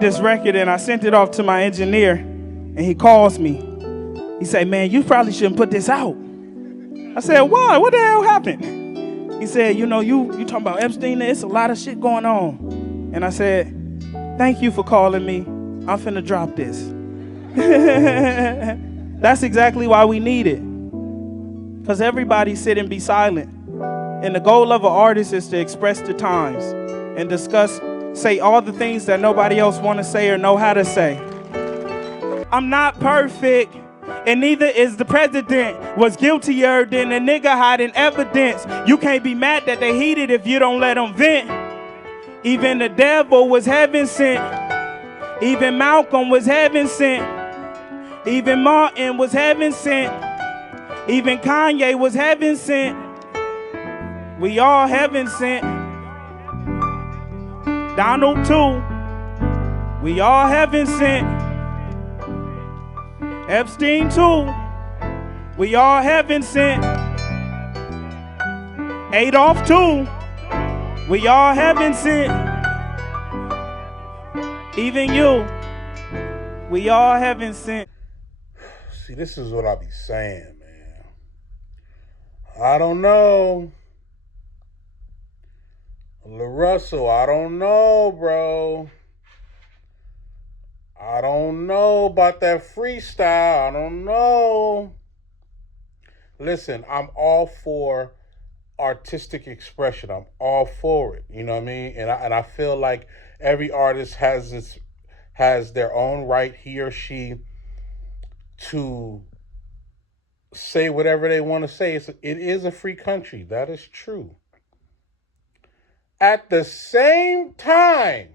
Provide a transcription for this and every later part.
this record and I sent it off to my engineer, and he calls me. He said, "Man, you probably shouldn't put this out." I said, "Why? What the hell happened?" He said, you talking about Epstein, there's a lot of shit going on. And I said, "Thank you for calling me. I'm finna drop this." That's exactly why we need it. Because everybody sit and be silent. And the goal of an artist is to express the times and discuss, say all the things that nobody else want to say or know how to say. I'm not perfect, and neither is the president. Was guiltier than a nigga hiding evidence. You can't be mad that they heated if you don't let them vent. Even the devil was heaven sent. Even Malcolm was heaven sent. Even Martin was heaven sent. Even Kanye was heaven sent. We all heaven sent. Donald too. We all heaven sent. Epstein too. We all heaven sent. Adolf too. We all heaven sent. Even you. We all heaven sent. See, this is what I be saying, man. I don't know. LaRussell, I don't know, bro. I don't know about that freestyle. I don't know. Listen, I'm all for artistic expression. I'm all for it. You know what I mean? And I feel like every artist has their own right, he or she, to say whatever they want to say. It is a free country. That is true. At the same time,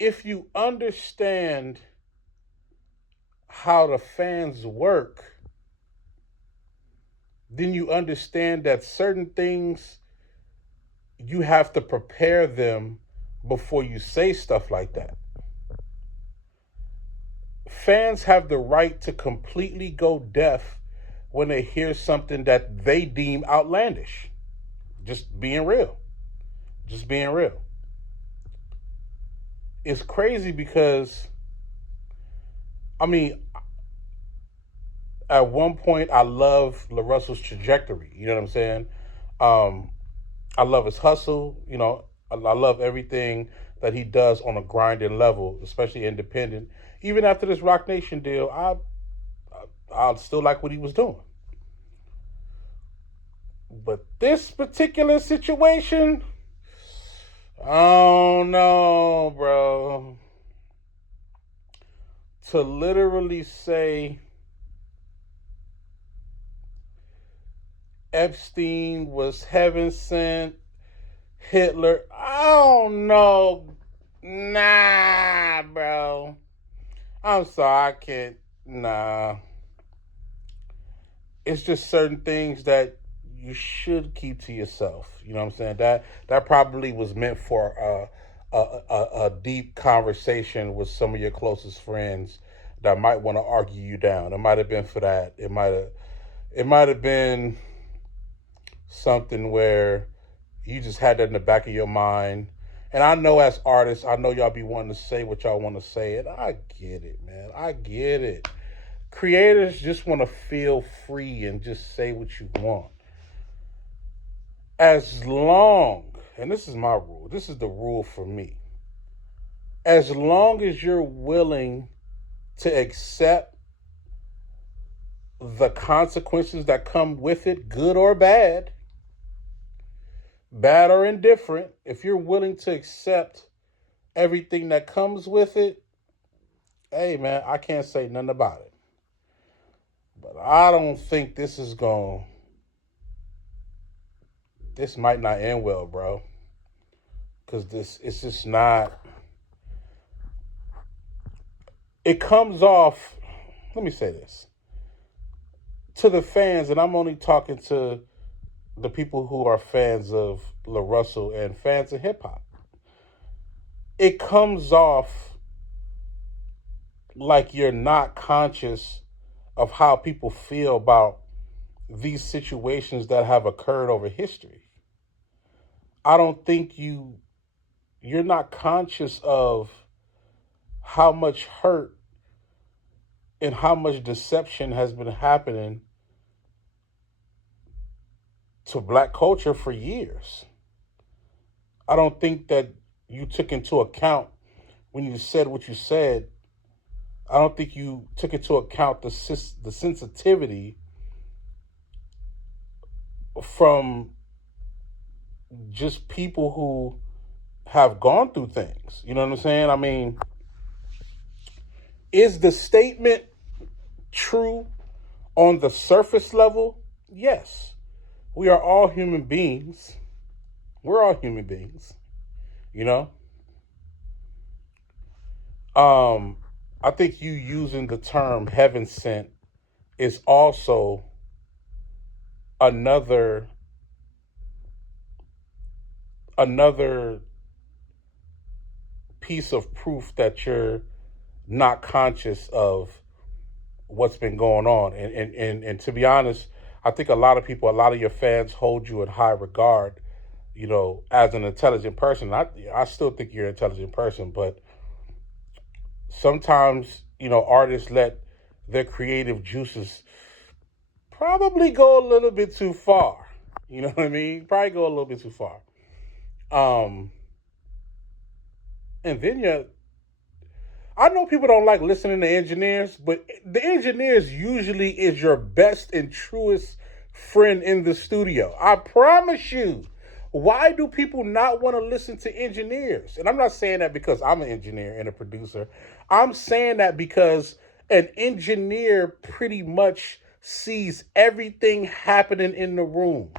if you understand how the fans work, then you understand that certain things you have to prepare them before you say stuff like that. Fans have the right to completely go deaf when they hear something that they deem outlandish. Just being real. Just being real. It's crazy because, I mean, at one point I love LaRussell's trajectory. You know what I'm saying? I love his hustle. You know, I love everything that he does on a grinding level, especially independent. Even after this Rock Nation deal, I still like what he was doing. But this particular situation, I don't know, bro. To literally say Epstein was heaven sent, Hitler, I don't know. Nah, bro. I'm sorry, I can't. Nah. It's just certain things that you should keep to yourself. You know what I'm saying? That probably was meant for a deep conversation with some of your closest friends that might want to argue you down. It might have been for that. It might have been something where you just had that in the back of your mind. And I know as artists, I know y'all be wanting to say what y'all want to say, and I get it, man. I get it. Creators just want to feel free and just say what you want. As long, and this is my rule, this is the rule for me. As long as you're willing to accept the consequences that come with it, good or bad or indifferent, if you're willing to accept everything that comes with it, hey man, I can't say nothing about it. But I don't think this might not end well, bro. Because it's just not. It comes off, let me say this, to the fans, and I'm only talking to the people who are fans of LaRussell and fans of hip hop. It comes off like you're not conscious of how people feel about these situations that have occurred over history. I don't think you you're not conscious of how much hurt and how much deception has been happening to black culture for years. I don't think that you took into account when you said what you said. I don't think you took into account the sensitivity from just people who have gone through things. You know what I'm saying? I mean, is the statement true on the surface level? Yes. We are all human beings. We're all human beings, you know? I think you using the term heaven sent is also another another piece of proof that you're not conscious of what's been going on. And to be honest, I think a lot of people, a lot of your fans hold you in high regard, as an intelligent person. I still think you're an intelligent person, but sometimes, artists let their creative juices probably go a little bit too far. You know what I mean? Probably go a little bit too far. And then I know people don't like listening to engineers, but the engineers usually is your best and truest friend in the studio. I promise you. Why do people not want to listen to engineers? And I'm not saying that because I'm an engineer and a producer. I'm saying that because an engineer pretty much sees everything happening in the room.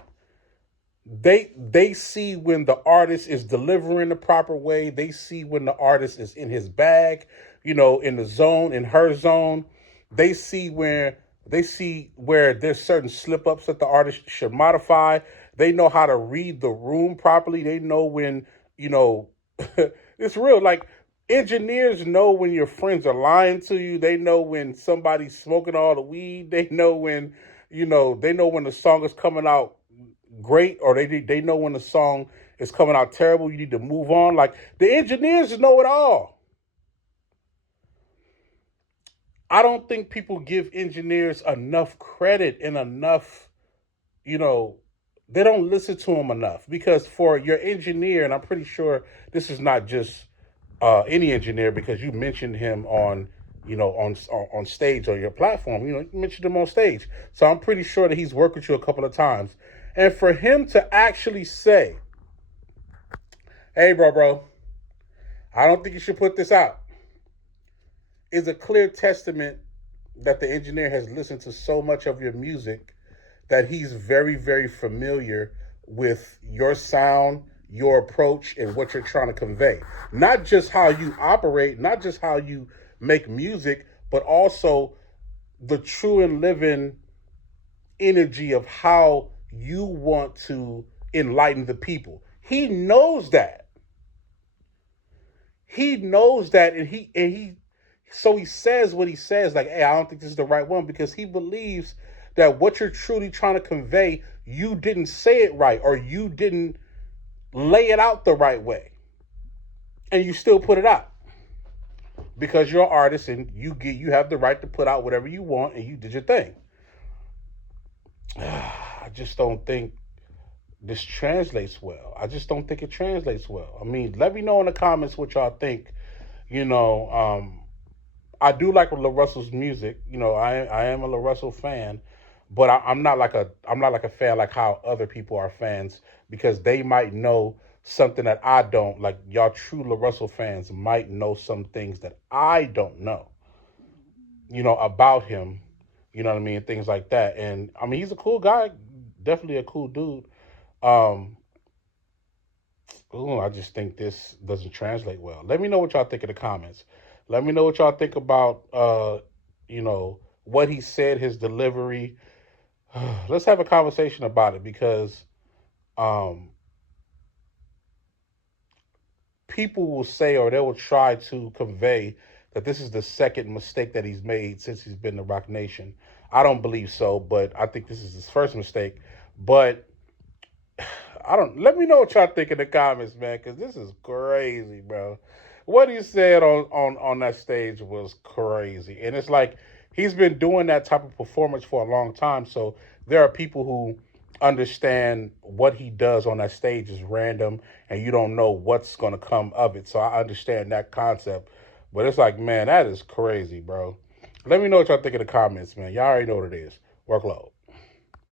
They see when the artist is delivering the proper way. They see when the artist is in his bag, in the zone, in her zone. They see where there's certain slip ups that the artist should modify. They know how to read the room properly. They know when, it's real. Like, engineers know when your friends are lying to you. They know when somebody's smoking all the weed. They know when, they know when the song is coming out great, or they know when the song is coming out terrible. You need to move on. Like, the engineers know it all. I don't think people give engineers enough credit and enough, they don't listen to them enough, because for your engineer, and I'm pretty sure this is not just any engineer, because you mentioned him on, on stage or your platform, you mentioned him on stage. So I'm pretty sure that he's worked with you a couple of times. And for him to actually say, hey, bro, I don't think you should put this out, is a clear testament that the engineer has listened to so much of your music that he's very, very familiar with your sound, your approach, and what you're trying to convey. Not just how you operate, not just how you make music, but also the true and living energy of how you want to enlighten the people. He knows that. He knows that, and he so he says what he says, like, hey, I don't think this is the right one, because he believes that what you're truly trying to convey, you didn't say it right, or you didn't lay it out the right way. And you still put it out. Because you're an artist and you have the right to put out whatever you want, and you did your thing. I just don't think this translates well. I just don't think it translates well. I mean, let me know in the comments what y'all think. I do like LaRussell's music. I am a LaRussell fan, but I'm not like a fan like how other people are fans, because they might know something that I don't. Like, y'all true LaRussell fans might know some things that I don't know, about him. You know what I mean? Things like that. And I mean, he's a cool guy, definitely a cool dude. I just think this doesn't translate well. Let me know what y'all think in the comments. Let me know what y'all think about, what he said, his delivery. Let's have a conversation about it, because people will say, or they will try to convey, that this is the second mistake that he's made since he's been to Rock Nation. I don't believe so, but I think this is his first mistake. But I don't. Let me know what y'all think in the comments, man, because this is crazy, bro. What he said on that stage was crazy, and it's like he's been doing that type of performance for a long time. So there are people who understand what he does on that stage is random, and you don't know what's gonna come of it. So I understand that concept, but it's like, man, that is crazy, bro. Let me know what y'all think in the comments, man. Y'all already know what it is. Workload.